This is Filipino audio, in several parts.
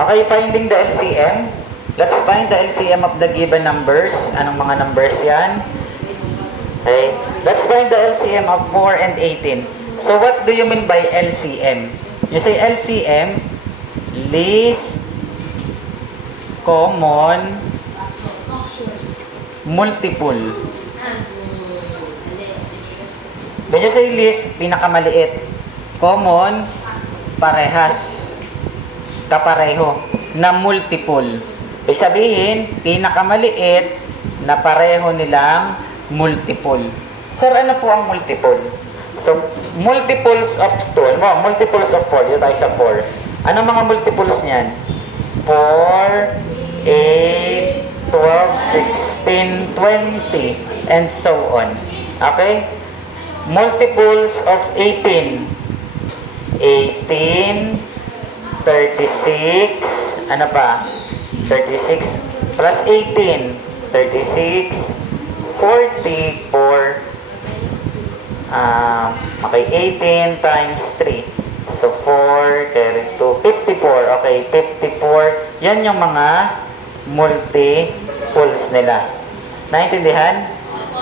Okay, finding the LCM. Let's find the LCM of the given numbers. Anong mga numbers yan? Okay, let's find the LCM of 4 and 18. So what do you mean by LCM? You say LCM, least common multiple. When you say least, pinakamaliit. Common, parehas. Kapareho. Na multiple. Ibig sabihin, pinakamaliit na pareho nilang multiple. Sir, ano po ang multiple? So, multiples of 2. Multiples of 4. Dito tayo sa 4. Ano mga multiples niyan? 4, 8, 12, 16, 20, and so on. Okay? Multiples of 18. 18, 36, ano pa? 36 plus 18, 36, 44, okay, 18 times 3. So, 4, carry 2, 54. Okay, 54. Yan yung mga multiples nila. Naintindihan?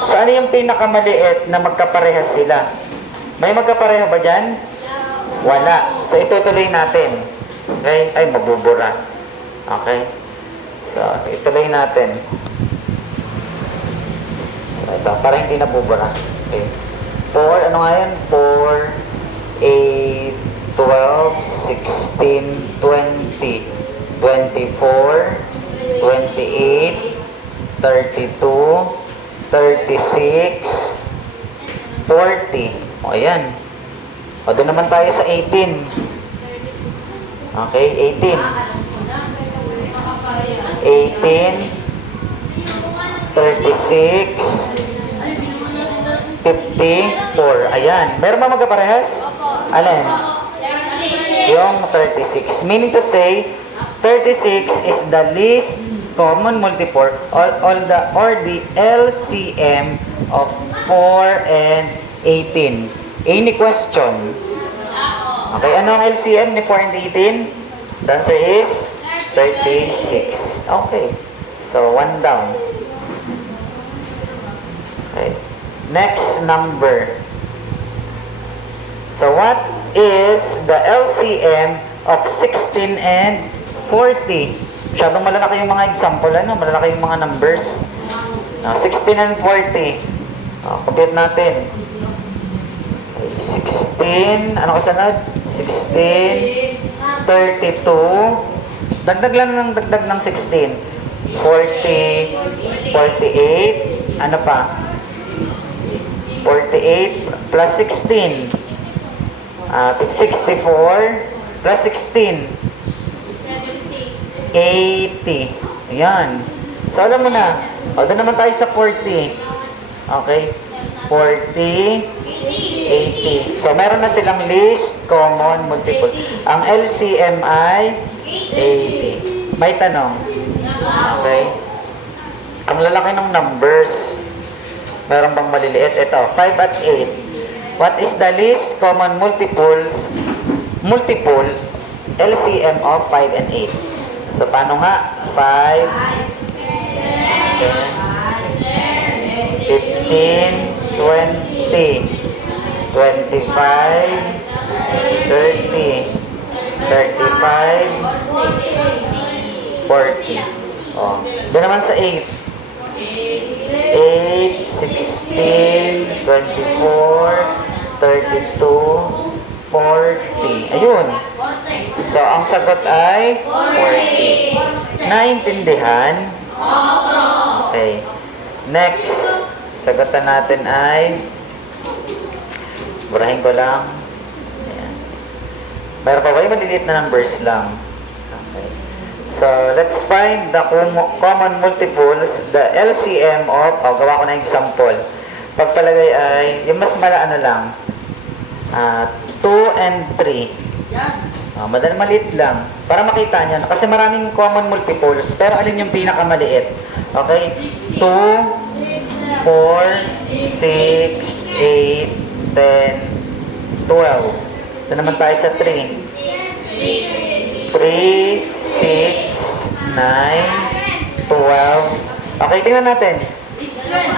So, ano yung pinakamaliit na magkaparehas sila? May magkapareha ba dyan? Wala. So, itutuloy natin. Okay? Ay, mabubura. Okay? So, ituloy natin. So, ito. Para hindi nabubura. Okay. 4, ano nga yan? 4, 8, 12, 16, 20, 24, 28, 32, 36, 40. O, ayan. O, doon naman tayo sa 18. Okay, 18. 18, 36, 54. Ayan. Meron ba magkaparehas? Alin? Yung 36. Meaning to say, 36 is the least common multiple or the LCM of 4 and 18. Any question? Okay, ano ang LCM ni 4 and 18? The answer is 36. Okay. So, 1 down. Okay. Next number. So, what is the LCM of 16 and 40? Masyadong malalaki yung mga example, ano? Malalaki yung mga numbers. 16 and 40. Compute natin. 16, ano kasunod? 16, 32. Dagdag lang ng dagdag ng 16. 40, 48. Ano pa? 48 plus 16. 64 plus 16. 80. Ayan. So, alam mo na. O, doon naman tayo sa 40. Okay? 40, 80. So, meron na silang least common multiple. Ang LCM ay 80. May tanong. Okay? Ang lalaki ng numbers. Meron bang maliliit? Ito, 5 at 8. What is the least common multiple LCM of 5 and 8? So, paano nga? 5, 10, 15, 20, 25, 30, 35, 40. Oh, doon naman sa 8. 8, 16, 24, 32, 40. Ayun. So, ang sagot ay 40. Naintindihan? Okay. Next. Sagutan natin ay burahin ko lang. Ayan. Mayroon pa ba yung maliliit na numbers lang? Okay. So, let's find the common multiples, the LCM of, gawa ko na example. Pagpalagay ay, yung mas ano lang, 2 and 3. Madali maliit lang. Para makita nyo. Kasi maraming common multiples, pero alin yung pinakamaliit? Okay? 2, 4, 6, 8, 10, 12. Ito naman tayo sa 3. 3, 6, 9, 12. Okay, tingnan natin.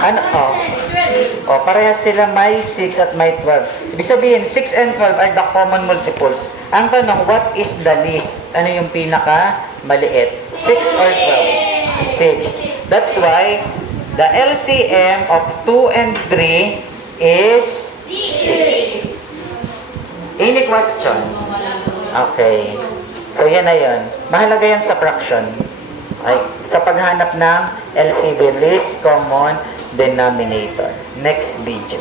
Ano? Parehas sila may 6 at may 12. Ibig sabihin, 6 and 12 are the common multiples. Ang tanong, what is the least? Ano yung pinaka maliit? 6 or 12? 6. That's why the LCM of 2 and 3 is 6. Any question? Okay. So, yan na yun. Mahalaga yan sa fraction. Okay. Sa paghanap ng LCD, least common denominator. Next video.